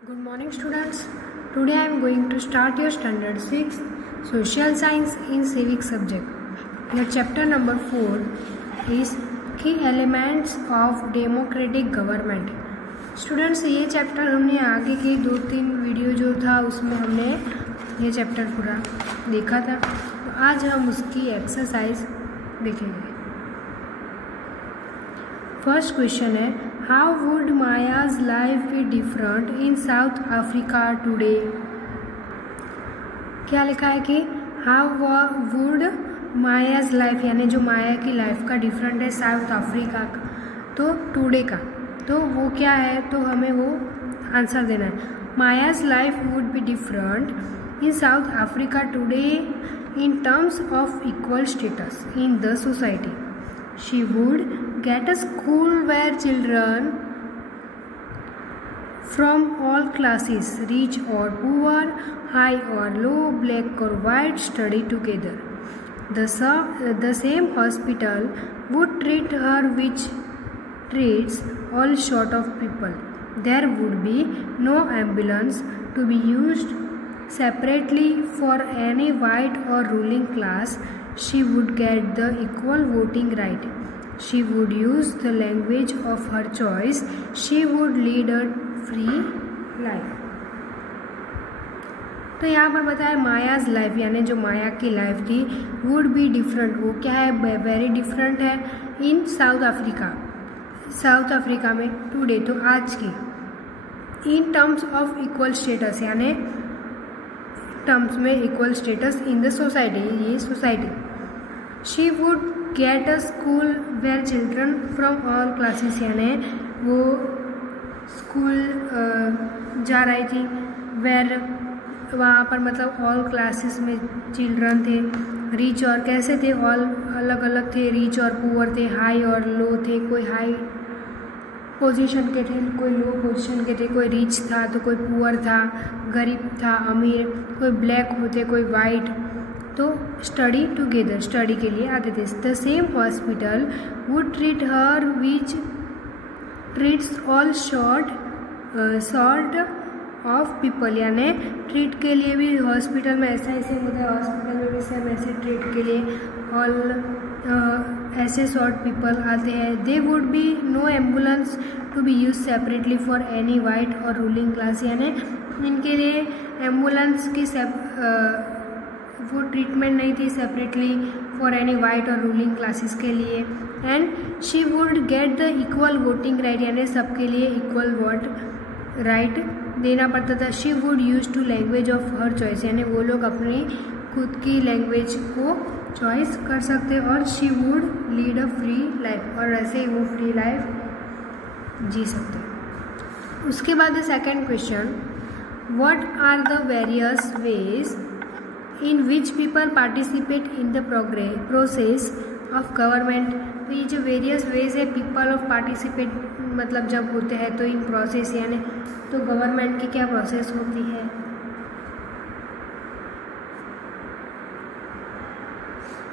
Good morning students. Today I am going to start your standard 6 social science in civic subject. Your chapter number 4 is key elements of democratic government. Students, ये chapter हमने आगे के 2-3 video जो था उसमें हमने ये chapter पूरा देखा था, तो आज हम उसकी एक्सरसाइज देखेंगे। फर्स्ट क्वेश्चन है, how would Maya's life be different in South Africa today. क्या लिखा है कि हाउ वुड मायाज लाइफ, यानी जो माया की लाइफ का डिफरेंट है साउथ अफ्रीका का तो टुडे का, तो वो क्या है, तो हमें वो आंसर देना है। Maya's life would be different in South Africa today in terms of equal status in the society. She would get a school where children from all classes, rich or poor, high or low, black or white, study together. The same hospital would treat her which treats all sort of people. There would be no ambulance to be used separately for any white or ruling class. She would get the equal voting right. She would use the language of her choice. She would lead a free life. तो यहाँ पर बताया Maya's life, यानी जो माया की life थी would be different, वो क्या है, वेरी डिफरेंट है in South Africa, South Africa में टुडे, तो आज की, in terms of equal status, यानी टर्म्स में equal status in the society, ये society. She would get a school where children from all classes, यानी वो स्कूल जा रही थी वेयर, वहाँ पर मतलब ऑल क्लासेस में चिल्ड्रन थे, रिच और कैसे थे, ऑल अलग अलग थे, रिच और पुअर थे, हाई और लो थे, कोई हाई पोजीशन के थे, कोई लो पोजीशन के थे, कोई रिच था तो कोई पुअर था, गरीब था, अमीर, कोई ब्लैक होते, कोई वाइट, तो स्टडी टुगेदर, स्टडी के लिए आते थे। The same hospital would treat her which treats all sort of people, यानी ट्रीट के लिए भी हॉस्पिटल में ऐसा ही सेम होता है, हॉस्पिटल में भी सेम ऐसे ट्रीट के लिए ऑल ऐसे सॉर्ट पीपल आते हैं। They would be no ambulance to be use separately for any white और रूलिंग क्लास, यानी इनके लिए एम्बुलेंस की वो ट्रीटमेंट नहीं थी सेपरेटली फॉर एनी वाइट और रूलिंग क्लासेस के लिए। And she would get the equal voting right, यानी सबके लिए इक्वल वोट राइट देना पड़ता था। She would use to language of her choice, यानी वो लोग अपनी खुद की लैंग्वेज को चॉइस कर सकते, और she would lead a free life, और ऐसे ही वो फ्री लाइफ जी सकते। उसके बाद second question, what are the various ways in which people participate in the process of government. तो ये जो वेरियस वेज है पीपल ऑफ पार्टिसिपेट, मतलब जब होते हैं तो इन प्रोसेस, यानी तो गवर्नमेंट की क्या प्रोसेस होती है।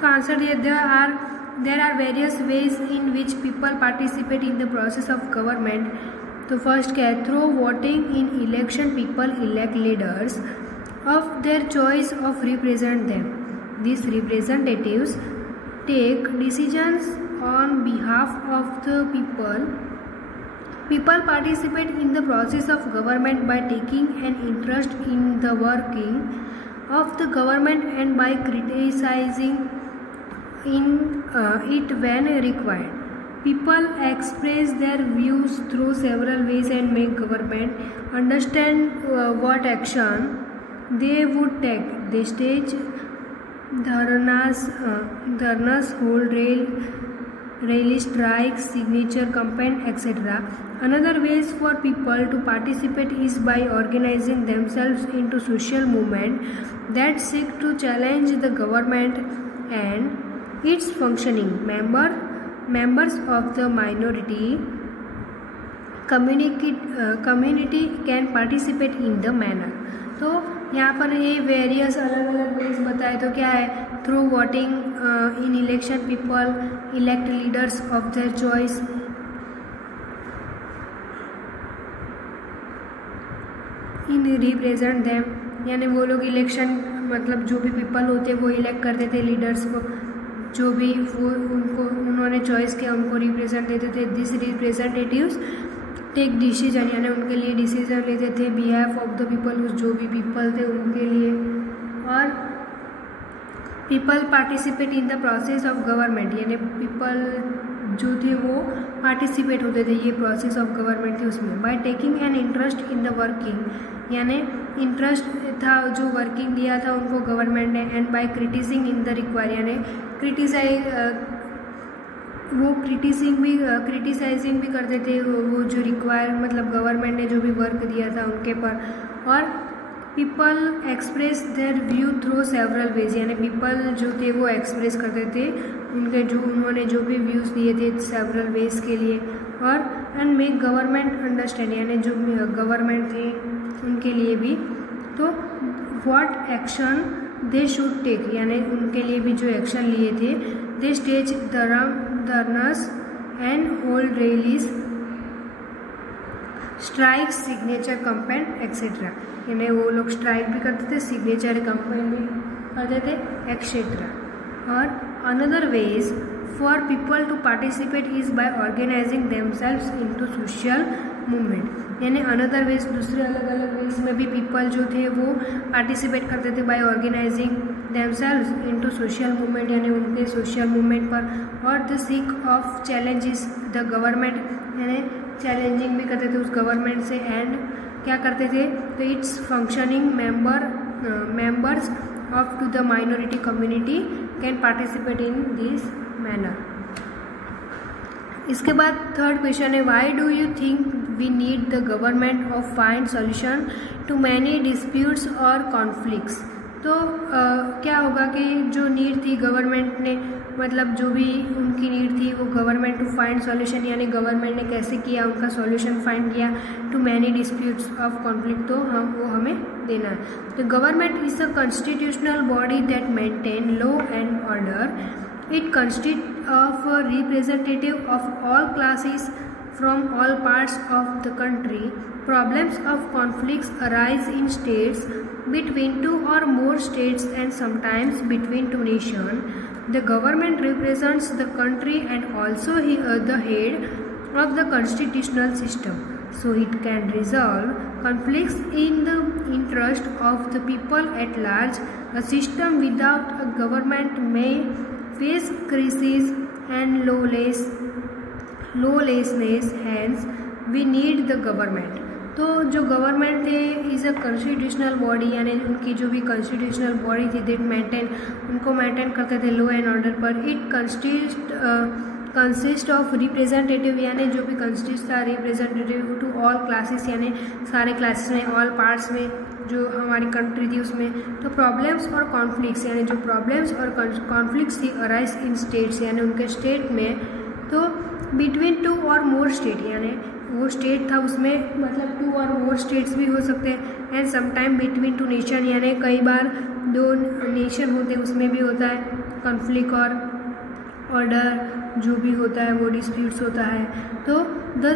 तो आंसर दिया, there are various ways in which people participate in the process of government. तो फर्स्ट क्या है, through voting in election people elect leaders of their choice of represent them. These representatives take decisions on behalf of the people. People participate in the process of government by taking an interest in the working of the government and by criticizing in it when required. People express their views through several ways and make government understand what action they would take. They stage dharnas, hold rally strikes, signature campaign, etc. Another ways for people to participate is by organizing themselves into social movement that seek to challenge the government and its functioning. Members of the minority community can participate in the manner. तो यहाँ पर ये various अलग अलग veg बताए, तो क्या है, through voting in election people elect leaders of their choice, in represent them, यानी वो लोग इलेक्शन मतलब जो भी पीपल होते वो इलेक्ट करते थे लीडर्स को, जो भी वो उनको उन्होंने चॉइस किया उनको रिप्रेजेंट देते थे। दिस रिप्रेजेंटेटिव्स टेक डिसीजन, यानी उनके लिए डिसीजन लेते थे बिहाफ ऑफ द पीपल, जो भी पीपल थे उनके लिए। और people participate in the process of government, यानी पीपल जो थे वो पार्टिसिपेट होते थे, ये प्रोसेस ऑफ गवर्नमेंट थी उसमें। By taking an interest in the working, यानी इंटरेस्ट था जो वर्किंग दिया था उनको गवर्नमेंट ने। And by criticising in the require, यानी वो क्रिटिसाइजिंग भी करते थे वो जो रिक्वायर मतलब गवर्नमेंट ने जो भी वर्क दिया था उनके पर। और people express their view through several ways, यानी पीपल जो थे वो एक्सप्रेस करते थे उनके जो उन्होंने जो भी व्यूज़ दिए थे सेवरल वेज के लिए। और एंड मेक गवर्नमेंट अंडरस्टैंड, यानी जो गवर्नमेंट थे उनके लिए भी। तो what action they should take, यानी उनके लिए भी जो एक्शन लिए थे। They stage dharnas and hold rallies, strike, signature campaign etcetera, यानी वो लोग स्ट्राइक भी करते थे, सिग्नेचर कैंपेन भी करते थे एक्सेट्रा। और another ways for people to participate is by organising themselves into social movement, यानी अनदर वेज दूसरे अलग अलग वेज में भी पीपल जो थे वो पार्टिसिपेट करते थे by organising themselves into social movement, यानी उनके सोशल मूवमेंट पर। और the seek of challenges the government, यानी चैलेंजिंग भी करते थे उस गवर्नमेंट से। एंड क्या करते थे, तो it's functioning members of to the minority community can participate in this manner. इसके बाद थर्ड क्वेश्चन है, why do you think we need the government of find solution to many disputes और conflicts. तो क्या होगा कि जो नीड थी गवर्नमेंट ने मतलब जो भी उनकी नीड थी वो गवर्नमेंट टू फाइंड सॉल्यूशन, यानी गवर्नमेंट ने कैसे किया उनका सॉल्यूशन फाइंड किया to many disputes of conflict, तो वो हमें देना है। तो government is a constitutional body that maintain law and order. It consist of representative of all classes from all parts of the country. Problems of conflicts arise in states, between two or more states, and sometimes between two nations. The government represents the country and also the head of the constitutional system, so it can resolve conflicts in the interest of the people at large. A system without a government may face crises and lawlessness, hence we need the government. तो जो government थे is a constitutional body, यानी उनकी जो भी constitutional body थी that उनको maintain करते थे लॉ एंड ऑर्डर पर। इट कंसिस्ट ऑफ रिप्रेजेंटेटिव, यानी जो भी कंसिस्ट था रिप्रेजेंटेटिव टू ऑल क्लासेस, यानी सारे क्लासेस में ऑल पार्ट्स में जो हमारी कंट्री थी उसमें। तो प्रॉब्लम्स और कॉन्फ्लिक्ट्स, यानी जो प्रॉब्लम्स और कॉन्फ्लिक्ट्स थी अराइज इन स्टेट्स, यानी उनके स्टेट में। तो बिटवीन टू और मोर स्टेट, यानी वो स्टेट था उसमें मतलब टू और मोर स्टेट्स भी हो सकते हैं। And sometime between two nation, यानी कई बार दो नेशन होते हैं उसमें भी होता है कॉन्फ्लिक्ट और ऑर्डर जो भी होता है वो डिस्प्यूट्स होता है। तो the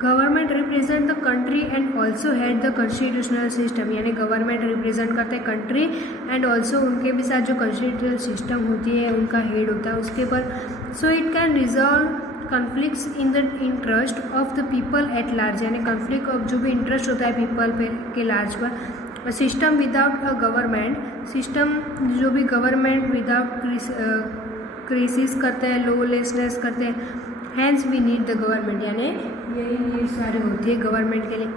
government represent the country and also had the constitutional system, यानी गवर्नमेंट रिप्रेजेंट करते हैं कंट्री एंड ऑल्सो उनके भी साथ जो कॉन्स्टिट्यूशनल सिस्टम होती है उनका हेड होता है उसके पर। So it can resolve conflicts in the interest of the people at large, यानी कॉन्फ्लिक्ट ऑफ जो भी इंटरेस्ट होता है पीपल पे के लार्ज पर। System without a government, system जो भी गवर्नमेंट विदाउट क्राइसिस करते हैं, लॉलेसनेस करते हैं, hence we need the government, यानी यही नीड सारी होती है गवर्नमेंट के लिए।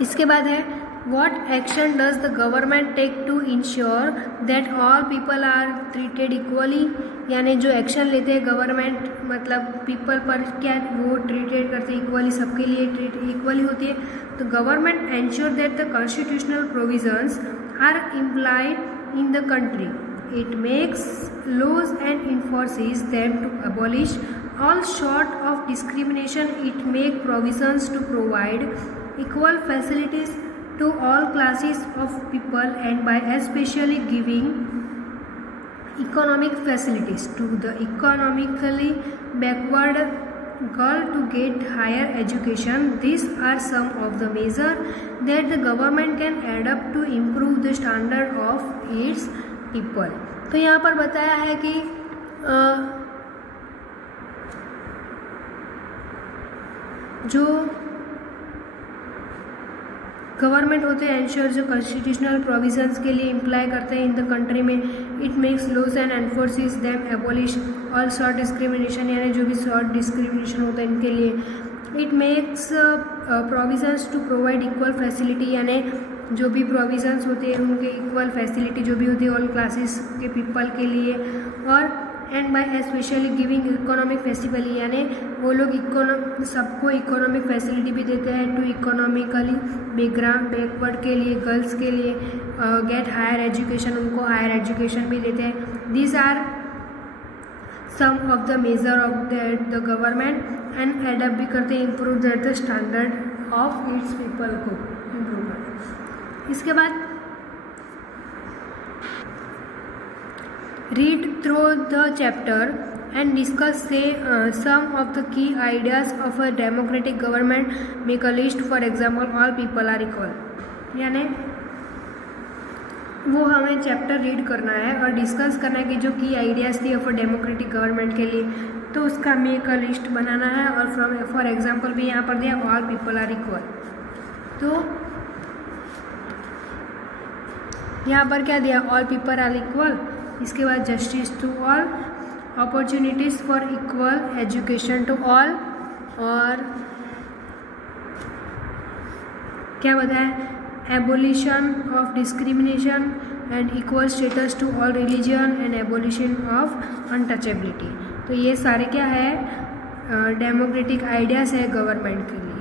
इसके बाद है what action does the government take to ensure that all people are treated equally, यानी जो एक्शन लेते हैं गवर्नमेंट मतलब पीपल पर क्या वो ट्रीटेड करते हैं इक्वली, सबके लिए ट्रीट इक्वली होती है। तो government ensure that the constitutional provisions are implied in the country. It makes laws and enforces them to abolish all sort of discrimination. It makes provisions to provide equal facilities to all classes of people and by especially giving economic facilities to the economically backward girl to get higher education. These are some of the measures that the government can adopt to improve the standard of its people. तो यहाँ पर बताया है कि जो government होते हैं ensure जो कॉन्स्टिट्यूशनल प्रोविजंस के लिए इम्प्लाई करते हैं इन द कंट्री में, it makes laws and enforces them, abolish all sort discrimination, यानी जो भी शॉर्ट डिस्क्रिमिनेशन होता है इनके लिए, it makes provisions to provide equal facility, यानी जो भी प्रोविजंस होते हैं उनके इक्वल फैसिलिटी जो भी होती है ऑल क्लासेस के पीपल के लिए, और and by specially giving economic facility, यानी वो लोग सबको इकोनॉमिक फैसिलिटी भी देते हैं टू इकोनॉमिकली बैकवर्ड के लिए, गर्ल्स के लिए गेट हायर एजुकेशन, उनको हायर एजुकेशन भी देते हैं. These are some of the major of the government and adapt भी करते हैं, improve the standard of its people को इम्प्रूव करते. इसके बाद read through the chapter and discuss some of the key ideas of a democratic government. Make a list. For example, all people are equal. यानी वो हमें chapter read करना है और डिस्कस करना है कि जो की आइडियाज़ थी ऑफ डेमोक्रेटिक गवर्नमेंट के लिए, तो उसका मेक अ लिस्ट बनाना है. और फॉर एग्जांपल भी यहाँ पर दिया ऑल पीपल आर इक्वल. तो यहाँ पर क्या दिया, ऑल पीपल आर इक्वल. इसके बाद justice to all, opportunities for equal education to all, और क्या बताया, abolition of discrimination and equal status to all religion and abolition of untouchability. तो ये सारे क्या है, डेमोक्रेटिक आइडियाज़ है गवर्नमेंट के लिए.